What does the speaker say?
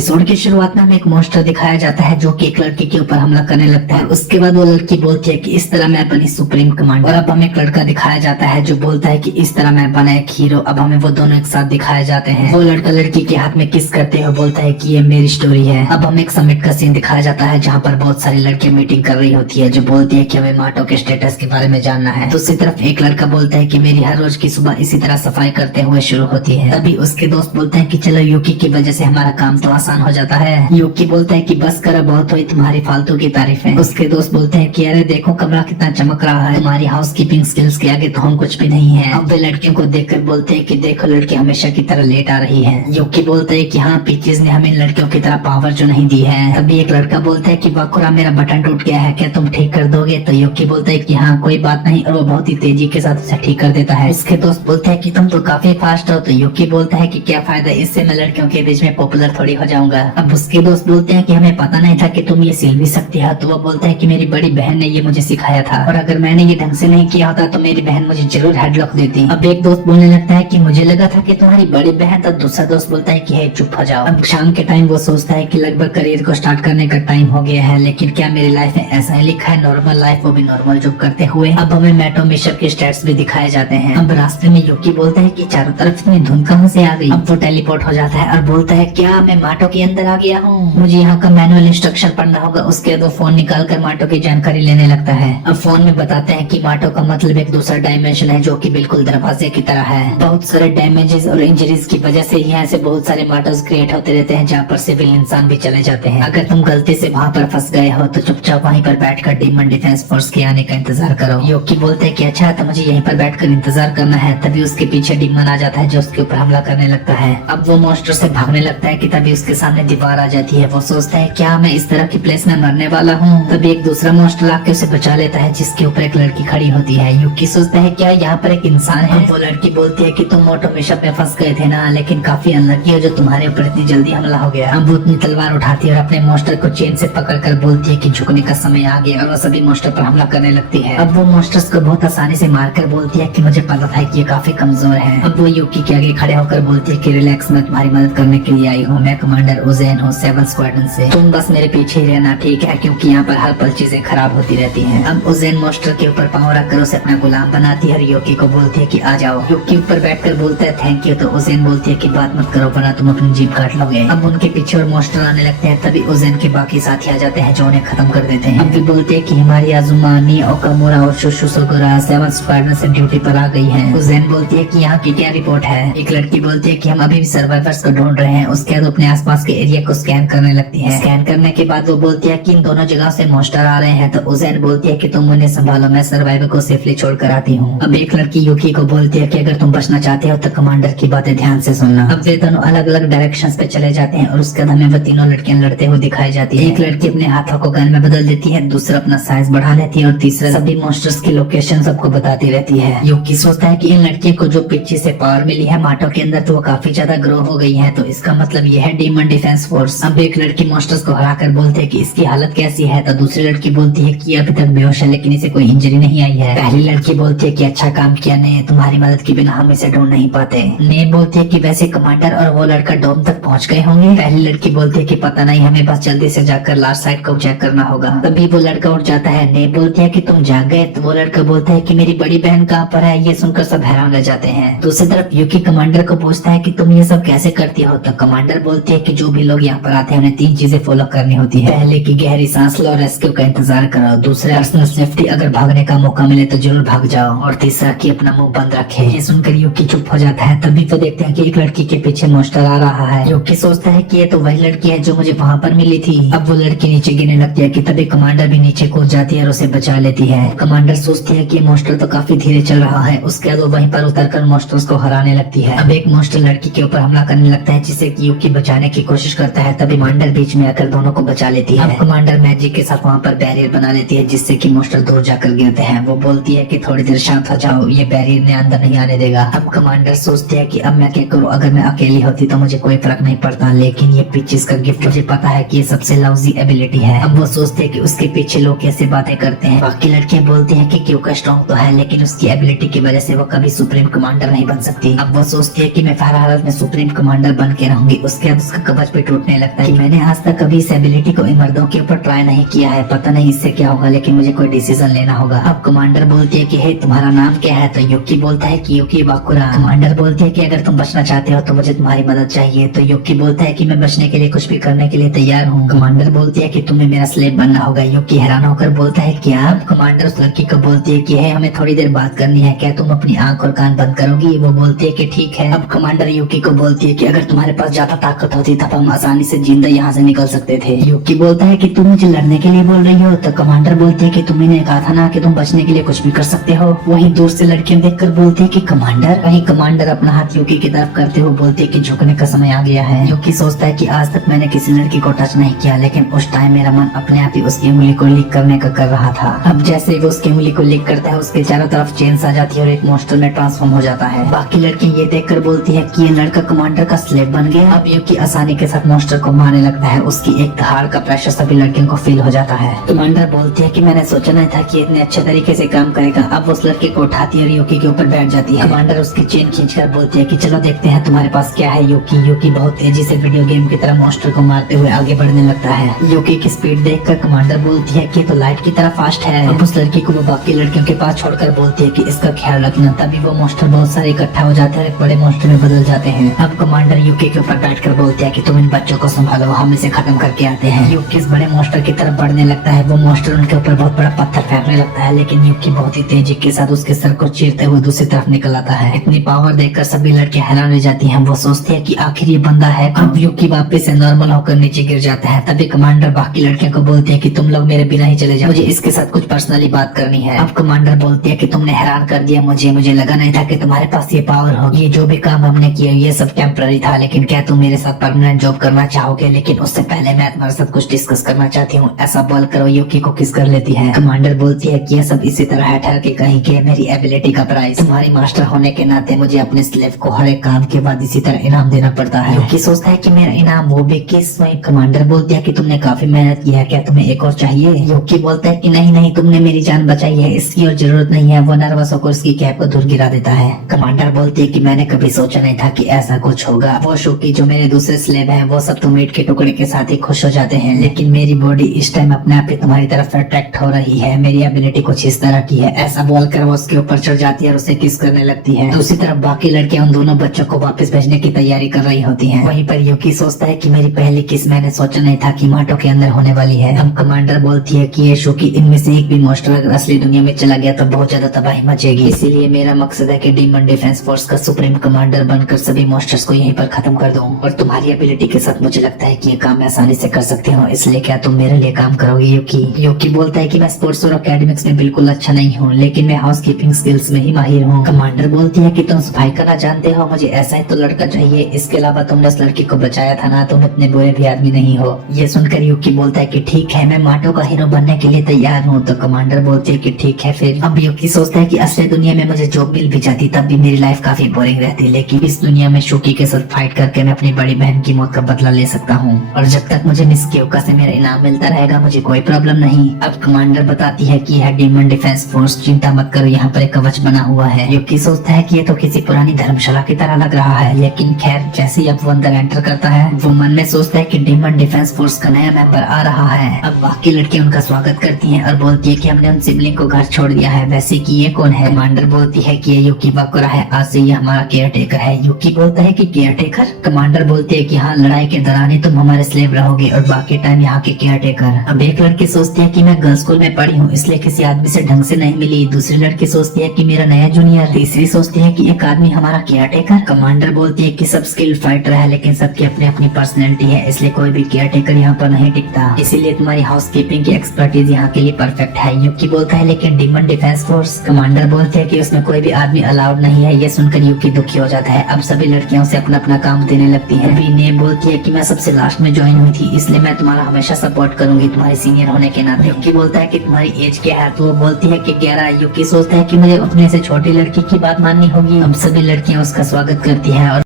Episode की शुरुआत में हमें एक मॉन्स्टर दिखाया जाता है जो कि एक लड़की के ऊपर हमला करने लगता है। उसके बाद वो लड़की बोलती है कि इस तरह मैं बनी सुप्रीम कमांडर। और अब हमें एक लड़का दिखाया जाता है जो बोलता है कि इस तरह मैं बना एक हीरो। अब हमें वो दोनों एक साथ दिखाए जाते हैं। वो लड़का लड़की के हाथ में किस करते हुए बोलता है कि ये मेरी स्टोरी है। अब हमें एक समिट का सीन दिखाया जाता है जहाँ पर बहुत सारी लड़कियां मीटिंग कर रही होती है जो बोलती है कि हमें माटो के स्टेटस के बारे में जानना है। दूसरी तरफ एक लड़का बोलता है कि मेरी हर रोज की सुबह इसी तरह सफाई करते हुए शुरू होती है। तभी उसके दोस्त बोलते हैं कि चलो यूकी की वजह से हमारा काम तो आसान हो जाता है। यूकी बोलता है कि बस करो, बहुत हुई तुम्हारी फालतू की तारीफें। उसके दोस्त बोलते हैं कि अरे देखो कमरा कितना चमक रहा है, तुम्हारी हाउसकीपिंग स्किल्स के आगे तो हम कुछ भी नहीं है। अब वे लड़कियों को देखकर बोलते हैं कि देखो लड़की हमेशा की तरह लेट आ रही है। यूकी बोलता है कि हाँ, पीचेस ने हमें लड़कियों की तरह पावर जो नहीं दी है। तभी एक लड़का बोलता है कि वाकुरा मेरा बटन टूट गया है, क्या तुम ठीक कर दोगे? तो यूकी बोलता है कि हाँ कोई बात नहीं, और वो बहुत ही तेजी के साथ उसे ठीक कर देता है। उसके दोस्त बोलते हैं कि तुम तो काफी फास्ट हो। तो यूकी बोलता है कि क्या फायदा, इससे मैं लड़कियों के बीच में पॉपुलर थोड़ी हो जाऊंगा। अब उसके दोस्त बोलते हैं कि हमें पता नहीं था कि तुम ये सिल भी सकती हो। तो वो बोलता है कि मेरी बड़ी बहन ने ये मुझे सिखाया था, और अगर मैंने ये ढंग से नहीं किया होता तो मेरी बहन मुझे जरूर हेडलॉक देती। अब एक दोस्त बोलने लगता है कि मुझे लगा था कि तुम्हारी बड़ी बहन। तो दूसरा दोस्त बोलता है कि हे चुप हो जाओ। अब शाम के टाइम वो सोचता है कि लगभग करियर को स्टार्ट करने का टाइम हो गया है, लेकिन क्या मेरी लाइफ में ऐसा ही लिखा है, नॉर्मल लाइफ, वो भी नॉर्मल जॉब करते हुए। अब हमें मेट्रो मिशन के स्टेट्स भी दिखाए जाते हैं। अब रास्ते में यूकी बोलता है कि चारों तरफ इतनी धुंध कहाँ से आ गई। अब वो टेलीपोर्ट हो जाता है और बोलता है क्या मैं माटो के अंदर आ गया हूँ, मुझे यहाँ का मैनुअल इंस्ट्रक्शन पढ़ना होगा। उसके बाद वो फोन निकाल कर माटो की जानकारी लेने लगता है। अब फोन में बताते हैं कि माटो का मतलब एक दूसरा डायमेंशन है जो कि बिल्कुल दरवाजे की तरह है। बहुत सारे डैमेजेस और इंजरीज की वजह से यहाँ से बहुत सारे माटोस क्रिएट होते रहते हैं जहाँ पर सिविल इंसान भी चले जाते हैं। अगर तुम गलती से वहाँ पर फंस गए हो तो चुपचाप वहीं पर बैठकर डीमन डिफेंस फोर्स के आने का इंतजार करो। योकी बोलते हैं कि अच्छा तो मुझे यहीं पर बैठकर इंतजार करना है। तभी उसके पीछे डीमन आ जाता है जो उसके ऊपर हमला करने लगता है। अब वो मॉन्स्टर से भागने लगता है कि तभी उसके सामने दीवार आ जाती है। वो सोचता है क्या मैं इस तरह की प्लेस में मरने वाला हूँ। तभी एक दूसरा मॉन्स्टर आके उसे बचा लेता है जिसके ऊपर एक लड़की खड़ी होती है। युकी सोचता है क्या यहाँ पर एक इंसान है। वो लड़की बोलती है कि तुम ऑटोमेशन में फंस गए थे ना, लेकिन काफी अनलकी हो जो तुम्हारे ऊपर इतनी जल्दी हमला हो गया। अब वो अपनी तलवार उठाती है और अपने मॉन्स्टर को चेन से पकड़कर बोलती है कि झुकने का समय आ गया, और वो सभी मॉन्स्टर पर हमला करने लगती है। अब वो मॉन्स्टर्स को बहुत आसानी से मारकर बोलती है कि मुझे पता था कि ये काफी कमजोर है। अब वो युकी के आगे खड़े होकर बोलती है कि रिलैक्स, मैं तुम्हारी मदद करने के लिए आई हूँ। मैं कमांडर उज़ेन हूँ 7 स्क्वाड्रन से, तुम बस मेरे पीछे ही रहना, ठीक है? क्योंकि यहाँ पर हर पल चीजें खराब होती रहती हैं। अब उज़ेन मॉन्स्टर के ऊपर पाँव रखकर उसे अपना गुलाम बनाती है और युकी को बोलती है कि आ जाओ। युकी ऊपर बैठकर बोलता है थैंक यू। तो उज़ेन बोलती है कि बात मत करो वरना तुम अपनी जीभ काट लोगे। अब उनके पीछे और मॉन्स्टर आने लगते हैं। तभी उज़ेन के बाकी साथी आ जाते हैं जो उन्हें खत्म कर देते हैं। अब भी बोलते हैं कि हमारी आजुमानी, ओकामुरा और शुशुसोगुरा 7 स्क्वाड्रन से ड्यूटी पर आ गई है। उज़ेन बोलती है कि यहाँ की क्या रिपोर्ट है। एक लड़की बोलती है कि हम अभी भी सर्वाइवर्स को ढूंढ रहे हैं। उसके बाद अपने आसपास के एरिया को स्कैन करने लगती है। स्कैन करने के बाद वो बोलती है कि इन दोनों जगह से मॉन्स्टर आ रहे हैं। तो उज़ेन बोलती है कि तुम उन्हें संभालो, मैं सर्वाइवर को सेफली छोड़ कर आती हूँ। अब एक लड़की युकी को बोलती है कि अगर तुम बचना चाहते हो तो कमांडर की बातें ध्यान से सुनना। अब वे दोनों अलग अलग डायरेक्शंस पे चले जाते हैं और उसके बाद हमें वो तीनों लड़कियां लड़ते हुए दिखाई जाती है। एक लड़की अपने हाथों को गन में बदल देती है, दूसरा अपना साइज बढ़ा लेती है और तीसरा सभी मॉन्स्टर्स की लोकेशन सबको बताती रहती है। युकी सोचता है कि इन लड़कियों को जो पीछे से पावर मिली है माटो के अंदर तो वो काफी ज्यादा ग्रो हो गई है, तो इसका मतलब ये है डीमन डिफेंस फोर्स। अब एक लड़की मॉन्स्टर्स को हरा कर बोलते है कि इसकी हालत कैसी है। तो दूसरी लड़की बोलती है कि अभी तक बेहोश है लेकिन इसे कोई इंजरी नहीं आई है। पहली लड़की बोलती है कि अच्छा काम किया ने, तुम्हारी मदद के बिना हम इसे ढूंढ नहीं पाते। ने बोलती है कि वैसे कमांडर और वो लड़का डोम तक पहुंच गए होंगे। पहली लड़की बोलती है कि पता नहीं, हमें बस जल्दी से जाकर लास्ट साइड को चेक करना होगा। तभी वो लड़का उठ जाता है। ने बोलती है कि तुम जाग गए। तो वो लड़का बोलता है कि मेरी बड़ी बहन कहाँ पर है। ये सुनकर सब हैरान रह जाते हैं। दूसरी तरफ युकी कमांडर को पूछता है कि तुम ये सब कैसे करती हो। तो कमांडर बोलती है कि जो भी लोग यहाँ पर आते हैं उन्हें 3 चीजें फॉलो करनी होती है। पहले की गहरी सांस लो, रेस्क्यू का इंतजार करो। दूसरा पर्सनल सेफ्टी, अगर भागने का मौका मिले तो जरूर भाग जाओ। और तीसरा कि अपना मुंह बंद रखे। ये सुनकर युकी चुप हो जाता है। तभी तो देखते हैं कि एक लड़की के पीछे मॉन्स्टर आ रहा है। युकी सोचता है कि ये तो वही लड़की है जो मुझे वहाँ पर मिली थी। अब वो लड़की नीचे गिरने लगती है कि तभी कमांडर भी नीचे कूद जाती है और उसे बचा लेती है। कमांडर सोचती है कि मॉन्स्टर तो काफी धीरे चल रहा है। उसके बाद वो वहीं पर उतरकर मॉन्स्टर्स को हराने लगती है। अब एक मॉन्स्टर लड़की के ऊपर हमला करने लगता है जिसे कि युकी बचाने की कोशिश करता है। तभी कमांडर बीच में आकर दोनों को बचा लेती है। अब कमांडर मैजिक के साथ वहाँ पर बैरियर बना लेती है जिससे कि मॉन्स्टर दूर जाकर गिरते हैं। वो बोलती है कि थोड़ी देर शांत हो जाओ, ये बैरियर ने अंदर नहीं आने देगा। अब कमांडर सोचती है कि अब मैं क्या करूँ, अगर मैं अकेली होती तो मुझे कोई फर्क नहीं पड़ता, लेकिन ये पीचेस का गिफ्ट, मुझे पता है कि ये सबसे लवजी एबिलिटी है। अब वो सोचते हैं कि उसके पीछे लोग कैसे बातें करते हैं। बाकी लड़कियां बोलती हैं कि क्योंकि स्ट्रॉन्ग तो है लेकिन उसकी एबिलिटी की वजह से वो कभी सुप्रीम कमांडर नहीं बन सकती। अब वो सोचती है कि मैं हर हालत में सुप्रीम कमांडर बन के रहूंगी। उसके बाद उसका कवच भी टूटने लगता है कि मैंने आज तक कभी इस एबिलिटी को इन मर्दों के ऊपर ट्राई नहीं किया है, पता नहीं इससे क्या होगा, लेकिन मुझे कोई डिसीजन लेना होगा। अब कमांडर बोलती है कि हे तुम्हारा नाम क्या है, तो युकी बोलता है कि युकी बाकुरा। कमांडर बोलती है कि अगर तुम बचना चाहते हो तो मुझे तुम्हारी मदद चाहिए, तो युकी बोलता है कि मैं बचने के लिए कुछ भी करने के लिए तैयार हूँ। कमांडर बोलती है कि तुम्हें मेरा स्लेव बनना होगा। युकी हैरान होकर बोलता है क्या? अब कमांडर उस लड़की को बोलती है कि है हमें थोड़ी देर बात करनी है, क्या तुम अपनी आंख और कान बंद करोगी? वो बोलती है कि ठीक है। अब कमांडर युकी को बोलती है कि अगर तुम्हारे पास ज्यादा ताकत होती तब हम आसानी से जिंदा यहाँ से निकल सकते थे। युकी बोलता है कि तुम मुझे लड़ने के लिए बोल रही हो, तो कमांडर बोलती है कि तुमने कहा था ना कि तुम बचने के लिए कुछ भी कर सकते हो। वहीं दूर से लड़कियां देखकर बोलती है कि कमांडर। वहीं कमांडर अपना हाथ युकी की तरफ करते हुए बोलती है कि झुकने का समय आ गया है। युकी सोचता है कि आज तक मैंने किसी लड़की को टच नहीं किया, लेकिन उस टाइम मेरा मन अपने आप ही उसकी उंगली को लिक करने का कर रहा था। अब जैसे वो उसकी उंगली को लिक करता है, उसके चारों तरफ चेन्स आ जाती है और एक मॉन्स्टर में ट्रांसफॉर्म हो जाता है। बाकी लड़कियां ये देखकर बोलती है कि ये लड़का कमांडर का स्लेव बन गया। अब युकी आसानी के साथ मॉन्स्टर को मारने लगता है। उसकी एक दहाड़ का प्रेशर सभी लड़कियों को फील हो जाता है। कमांडर बोलती है कि मैंने सोचा नहीं था कि इतने अच्छे तरीके से काम करेगा। अब उस लड़के को उठाती है और युकी के ऊपर बैठ जाती है। कमांडर उसकी चेन खींचकर बोलती है कि चलो देखते हैं तुम्हारे पास क्या है युकी। युकी बहुत तेजी से वीडियो गेम की तरह मॉन्स्टर को मारते हुए आगे बढ़ने लगता है। युकी की स्पीड देखकर कमांडर बोलती है कि तो लाइट की तरह फास्ट है। अब उस लड़की को वो बाकी लड़कियों के पास छोड़कर बोलती है कि इसका ख्याल रखना। तभी वो मॉन्स्टर बहुत सारे इकट्ठा हो जाते हैं और एक बड़े मॉन्स्टर में बदल जाते हैं। अब कमांडर युकी के ऊपर बैठकर बोलती है कि तुम इन बच्चों को संभालो, हम इसे खत्म करके आते हैं। युकी इस बड़े मॉन्स्टर की तरफ बढ़ने लगता है। वो मॉन्स्टर उनके ऊपर बहुत बड़ा पत्थर फेंकने लगता है, लेकिन युकी बहुत ही तेजी के साथ उसके सर को चीरते हुए दूसरी तरफ निकल आता है। इतनी पावर देखकर सभी लड़कियां हैरान रह जाती हैं। वो सोचती है कि आखिर ये बंदा है। अब युकी वापस से नॉर्मल होकर नीचे गिर जाता है। तभी कमांडर बाकी लड़कियों को बोलती है कि तुम लोग मेरे बिना ही चले जाओ, मुझे इसके साथ कुछ पर्सनली बात करनी है। अब कमांडर बोलती है कि तुमने हैरान कर दिया मुझे लगा नहीं था कि तुम्हारे पास ये पावर होगी। जो भी काम हमने किया ये सब टेम्पररी था, लेकिन क्या तुम मेरे साथ परमानेंट जॉब करना चाहोगे? लेकिन उससे पहले मैं तुम्हारे साथ कुछ डिस्कस करना चाहती हूँ। ऐसा बोलकर वो युकी को किस कर लेती है। कमांडर बोलती है कि ये सब इसी तरह है ठहर के कहीं के मेरी एबिलिटी का प्राइस। तुम्हारी मास्टर होने के नाते मुझे अपने स्लेव को हर एक काम के बाद इसी तरह इनाम देना पड़ता है। युकी सोचता है कि मेरा इनाम वो भी किस? वहीं कमांडर बोलती है कि तुमने काफी मेहनत की है, क्या तुम्हें एक और चाहिए? युकी बोलता है कि नहीं तुमने मेरी जान बचाई है, इसकी और जरूरत नहीं है। वो नर्वस होकर उसकी कैप को दूर गिरा देता है। कमांडर बोलती है कि मैंने कभी सोचा नहीं था कि ऐसा कुछ होगा। वो शुकी जो मेरे दूसरे स्लेव हैं, वो सब तो मीट के टुकड़े के साथ ही खुश हो जाते हैं, लेकिन मेरी बॉडी इस टाइम अपने आप ही तुम्हारी तरफ अट्रैक्ट हो रही है। मेरी एबिलिटी कुछ इस तरह की है। ऐसा बोलकर वो उसके ऊपर चढ़ जाती है और उसे किस करने लगती है। दूसरी तरफ बाकी लड़कियां उन दोनों बच्चों को वापस भेजने की तैयारी कर रही होती हैं। वहीं पर युकी सोचता है कि मेरी पहली किस मैंने सोचा नहीं था कि माटो के अंदर होने वाली है। अब कमांडर बोलती है कि ये शुकी इनमें से एक भी मॉन्स्टर अगर असली दुनिया में चला गया तो बहुत ज्यादा तबाही मचेगी। इसीलिए मेरा मकसद है कि डीमन डिफेंस फोर्स का सुप्रीम कमांडर बनकर सभी मॉन्स्टर्स को यहीं पर खत्म कर दूं। और तुम्हारी एबिलिटी के साथ मुझे लगता है कि ये काम मैं आसानी से कर सकती हूँ, इसलिए क्या तुम मेरे लिए काम करोगे? युकी बोलता है कि मैं स्पोर्ट्स और एकेडमिक्स में बिल्कुल अच्छा नहीं हूँ, लेकिन मैं हाउस कीपिंग स्किल्स में ही माहिर हूँ। कमांडर बोलती है कि तुम सफाई करना जानते हो, मुझे ऐसा ही तो लड़का चाहिए। इसके अलावा तुमने उस लड़की को बचाया था ना, तुम इतने बुरे भी आदमी नहीं हो। ये सुनकर युकी बोलता है कि ठीक है, मैं माटो का हीरो बनने के लिए तैयार हूँ। तो कमांडर बोलती है कि ठीक है फिर। अब युकी सोचता है कि असली दुनिया में मुझे जॉब मिल भी जाती तब भी मेरी लाइफ काफी बोरिंग रहती, लेकिन इस दुनिया में शुकी के साथ फाइट करके मैं अपनी बड़ी बहन की मौत का बदला ले सकता हूँ, और जब तक मुझे मिस क्योका से मेरा इनाम मिलता रहेगा मुझे कोई प्रॉब्लम नहीं। अब कमांडर बताती है कि यह डीमन डिफेंस फोर्स, चिंता मत करो, यहाँ पर एक कवच बना हुआ है। युकी सोचता है कि ये तो किसी पुरानी धर्मशाला की तरह लग रहा है, लेकिन खैर जैसे ही अब वो अंदर एंटर करता है वो मन में सोचता है कि डीमन डिफेंस फोर्स का नया मेंबर आ रहा है। अब बाकी लड़कियां उनका स्वागत करती हैं और बोलती है कि हमने उन सिबलिंग को घर छोड़ दिया है। वैसे कि ये कौन है? कमांडर बोलती है कि ये युकी बाकुरा है, आज से ये हमारा केयर टेकर है। युकी बोलता है कि केयर टेकर? कमांडर बोलती है कि हाँ, लड़ाई के दौरान ही तुम हमारे स्लेव रहोगे और बाकी टाइम यहाँ के केयर टेकर। अब एक लड़की सोचती है कि मैं गर्ल्स स्कूल में पढ़ी हूँ, इसलिए किसी आदमी से ढंग से नहीं मिली। दूसरी लड़की सोचती है कि मेरा नया जूनियर। तीसरी सोचती है कि एक आदमी हमारा केयर टेकर। कमांडर बोलती है कि सब स्किल फाइटर है, लेकिन सबकी अपनी अपनी पर्सनैलिटी है, इसलिए कोई भी केयर टेकर यहाँ पर नहीं टिकता। इसीलिए तुम्हारी हाउस कीपिंग की एक्सपर्टीज यहाँ के लिए परफेक्ट है। युकी बोलता है लेकिन डीमन डिफेंस फोर्स? कमांडर बोलते हैं कि उसमें कोई भी आदमी अलाउड नहीं है। ये सुनकर युकी दुखी हो जाता है। अब सभी लड़कियों से अपना अपना काम देने लगती है। अभी ने बोलती है कि मैं सबसे लास्ट में ज्वाइन हुई थी, इसलिए मैं तुम्हारा हमेशा सपोर्ट करूंगी तुम्हारे सीनियर होने के नाते। युकी बोलता है कि तुम्हारी एज क्या है? तो वो बोलती है कि 11। युकी सोचता है कि मुझे अपने से छोटी लड़की की बात माननी होगी। अब सभी लड़कियां उसका स्वागत करती है और